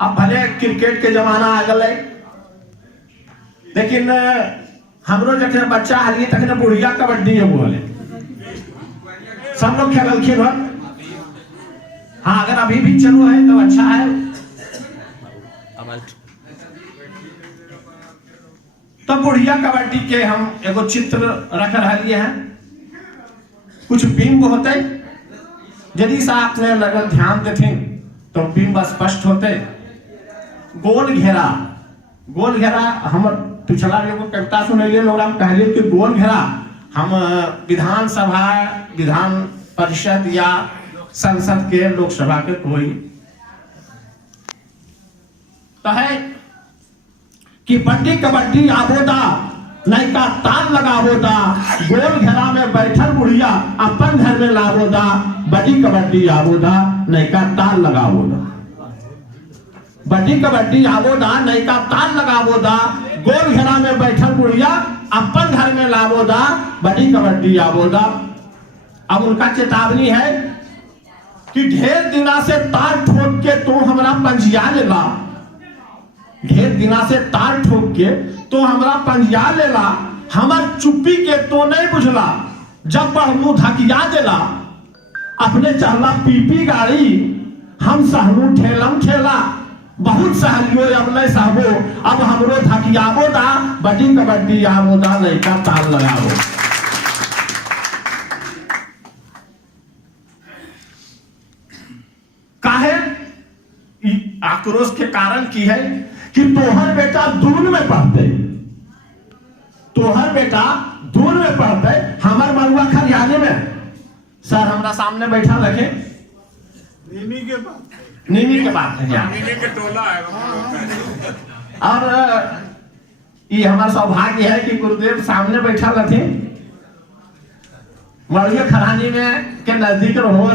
अब भले क्रिकेट के जमाना आ गए, लेकिन हमरो जखने बच्चा हलिए तखने बुढ़िया कबड्डी है बोले सब लोग खेलखिन हो। हाँ, अगर अभी भी चलो है तो अच्छा है। तो बुढ़िया कबड्डी के हम एगो चित्र रख रहे हैं। कुछ बिंब होते, यदि से आपने लगन ध्यान देथिन तो बिंब स्पष्ट होते। गोल घेरा, गोल घेरा हम पिछला एगो कविता सुनैले लोग कहलिए कि गोल घेरा हम विधानसभा, विधान परिषद या संसद के लोकसभा के कोई तो है कि बड्डी कबड्डी आबोदा नैका ताल लगाबोदा, गोल घेरा में बैठल बुढ़िया अपन घर में लाबोदा, बड्डी कबड्डी आबोदा नैका ताल लगाबोदा। बड्डी कबड्डी आबोदा नैका ताल लगाबोदा, गोल घेरा में बैठल बुढ़िया अपन घर में लाबोदा, बड्डी कबड्डी आबोदा। अब उनका चेतावनी है कि ढेर दिना से तार ठोक के तो हमरा पंजिया लेला, ढेर दिना से तार ठोक के तो हमरा पंजिया लेला, हमर चुप्पी के तो नहीं बुझला, जब बढ़मू धकिया देला, अपने चहला पीपी गाड़ी हम सहमू ठेलम ठेला, बहुत सहलियो अब नहीं सहबो, अब हमरो धकियाबो दा, बड्डी कबड्डी आबो दा, लइका ताल लगाबो। काहे आक्रोश के कारण की है कि तोहर बेटा दून में पढ़ते, तोहर बेटा दून में पढ़ते, हमार मरुआ खरियाने में। सर हमरा सामने बैठा रखे, नीमी के बात है, नीमी के टोला है। और ये हमारा सौभाग्य है कि गुरुदेव सामने बैठा रखे, मरुआ खरानी में के नजदीक रहो।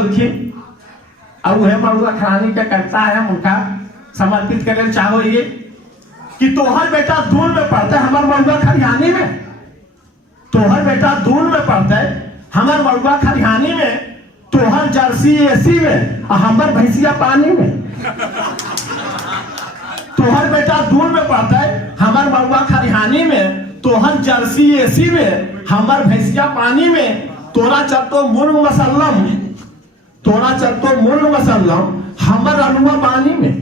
और वह मरुआ खरानी का करता है, उनका समर्पित करने चाहो ये कि तोहर बेटा दून में पढ़ता है, हमार मरुआ खरियानी में, तोहर बेटा दून में पढ़ता है, हमार मरुआ खरियानी में, तोहर जर्सी एसी में और हमार भैंसिया पानी में। तोहर बेटा दून में पढ़ता है, हमार मरुआ खरियानी में, तोहर जर्सी एसी में, हमार भैंसिया पानी में, तोरा चलतो मुर्ग मसल्लम, तोरा चलतो मुर्ग मसल्लम, हमर अलुआ पानी में।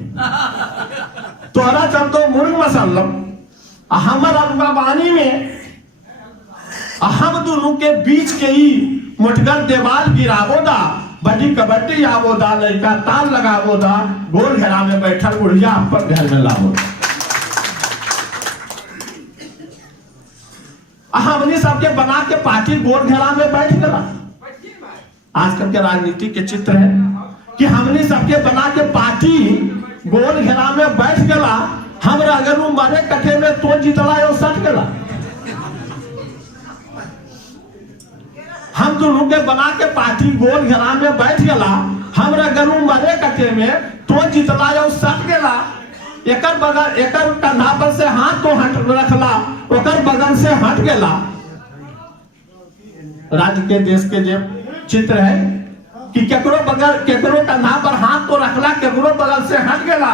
तोरा चलतो मुर्ग मसल्लम, हमर अलुआ पानी में, हम दोनों के बीच के ही मुठगन देवाल गिराबोदा, बड्डी कबड्डी आबोदा, लइका ताल लगाबोदा, गोल घेरा में बैठल बुढ़िया अपन घर में लाबोदा। हमने सबके बना के पार्टी गोल घेरा में बैठ गया। आजकल के राजनीति के चित्र है कि हमने सबके बना के पार्टी गोल घेरा में बैठ गया, हमरा अगर मारे कटे में तो जीतला और सट गया। हम दोनों के बना के पार्टी गोल घेरा में बैठ गया, हमरा अगर मारे कटे में तो जीतला और सट गया। एकर बगल एकर कंधा पर से हाथ तो हट रखला, ओकर बगल से हट गया। राज्य के देश के जो चित्र है कि केकरो बगल केकरो कंधा पर हाथ तो रखला, केकरो बगल से हट गया।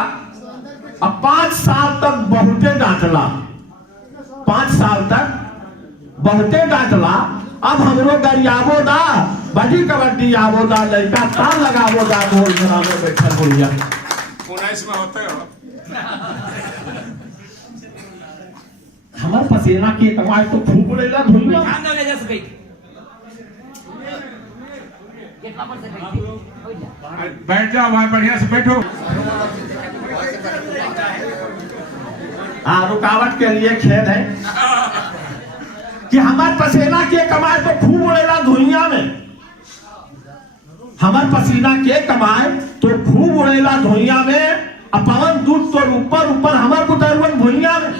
अब 5 साल तक बहुते डांटला, 5 साल तक बहुते डांटला। अब हमरो गरियाबो दा, बड्डी कबड्डी आबो दा, लइका ताल लगाबो दा, गोल घेरा में बैठल बुढ़िया। 19 में होते हो। हमार पसीना की कमाई तो खूब उड़ेला धुइया। बैठ जाओ भाई, बढ़िया से बैठो। रुकावट के लिए खेद है कि हमार पसीना के कमाए तो खूब उड़ेला धुइया में, हमार पसीना के कमाए तो खूब उड़ेला धुइया में, पवन दूध तो ऊपर ऊपर हमार बुतरुवन भुइया में।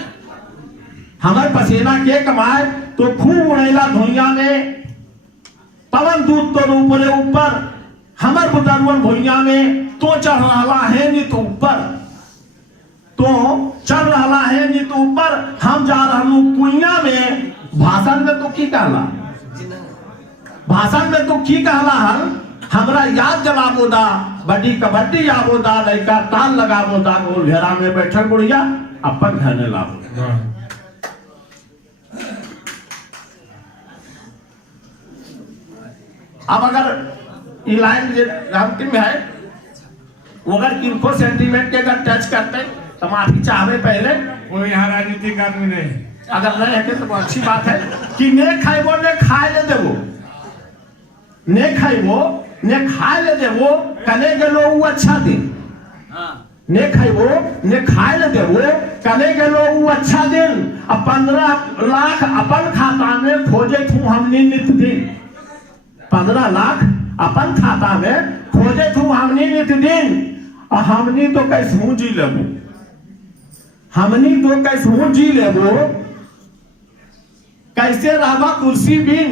हमार पसीना के कमाए तो खूब उड़ेला धुइया में, पवन दूध तो ऊपर ऊपर हमार बुतरुवन भुइया में। तो चढ़ रहा है नी तो ऊपर, तो चढ़ रहा है नी तो ऊपर, हम जा रहा कुइया में। भाषण में तो की कहला, भाषण में तो की कहला हल, हमरा याद जलाबो दा, बड़ी कबड्डी आबो दा, लड़का ताल लगाबो दा, गोल घेरा में बैठल बुढ़िया अपन घर में लाबो। वाह। अब अगर ये लाइन अंतिम है, वो अगर किनको सेंटीमेंट के अगर टच करते तो माफी चाहे पहले, वो यहाँ राजनीतिक आदमी नहीं। अगर नहीं है तो अच्छी बात है कि ने खाइबो ने खाए ले देवो, ने खाइबो ने खाए ले देवो, कने गेलो वो अच्छा दिन, ने खाइबो ने खाए ले देवो, कने गेलो वो अच्छा दिन। अब 15 लाख अपन खाता में खोजे थू हमने नित दिन, 15 लाख अपन खाता में खोजे थू हमने नित दिन। और हमनी तो कैसे जी लेबो, हमनी तो कैसे जी लेबो, कैसे रहबा कुर्सी बिन,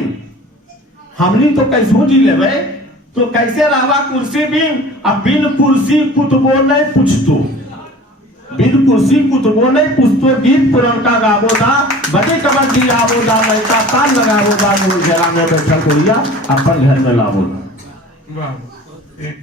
हमनी तो कैसे जी लेबे, तो कैसे रहबा कुर्सी बिन। अब बिन कुर्सी कुतबो नहीं पूछतो, बिन कुर्सी कुतबो नहीं पूछतो, गीत पुरनका गाबो दा, बड़ी कबड्डी आबो दा, लड़का ताल लगाबो दा, गोल घेरा में बैठल बुढ़िया अपन घर में लाबो दा। वाह। एक